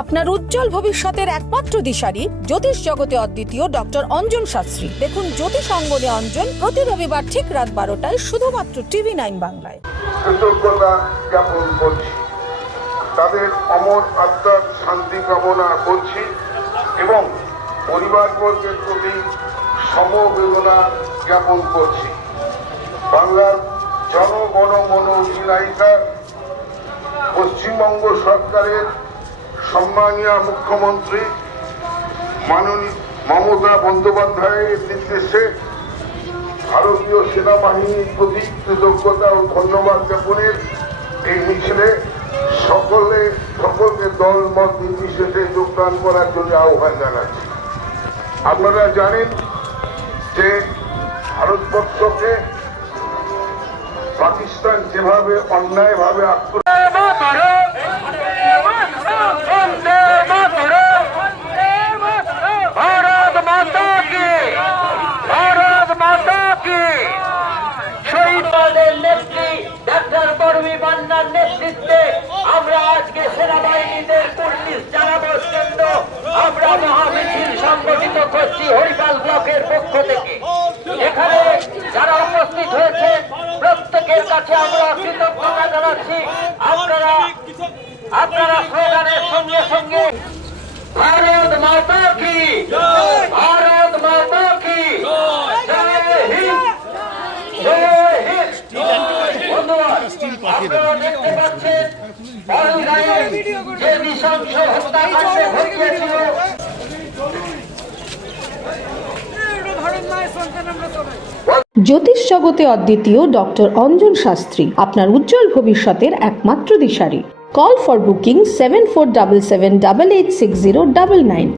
আপনার উজ্জ্বল ভবিষ্যতের একমাত্র দিশারি জ্যোতিষ জগতে অদ্বিতীয় ডক্টর অঞ্জন শাস্ত্রী। দেখুন জ্যোতিষ অঙ্গনে অঞ্জন প্রতি রবিবার ঠিক রাত বারোটায় শুধুমাত্র টিভি নাইন বাংলায়। জ্ঞাপন তাদের অমর আত্মার শান্তি কামনা করছি এবং পরিবারবর্গের প্রতি সমবেদনা জ্ঞাপন করছি। বাংলার জনগণ মন পশ্চিমবঙ্গ সরকারের সম্মানীয় মুখ্যমন্ত্রী, মাননীয় মমতা বন্দ্যোপাধ্যায়ের নির্দেশে ভারতীয় সেনাবাহিনীর প্রতি কৃতজ্ঞতা ও ধন্যবাদ জ্ঞাপনের এই মিছিলে সকলে, সকলকে দল মত নির্বিশেষে যোগদান করার জন্য আহ্বান জানাচ্ছি। আপনারা জানেন যে ভারতবর্ষকে পাকিস্তান যেভাবে অন্যায়ভাবে আক্রমণ ভারত মাতা কি ভারত কি শহীদদের নেত্রী, ডাক্তার বরমি মান্নার নেতৃত্বে আমরা আজকে সেনাবাহিনীদের পুলিশ জানাবার জন্য আমরা মহামিছিল সংগঠিত করছি হরিপাল ব্লকের পক্ষ থেকে। এখানে যারা উপস্থিত হয়েছে, প্রত্যেকের কাছে আমরা কৃতজ্ঞতা জানাচ্ছি। আপনারা আপনারা স্লোগানের সঙ্গে সঙ্গে ভারত মাতা জ্যোতিষ জগতে অদ্বিতীয় ডক্টর অঞ্জন শাস্ত্রী আপনার উজ্জ্বল ভবিষ্যতের একমাত্র দিশারি। Call for booking seven four double seven double eight six zero double nine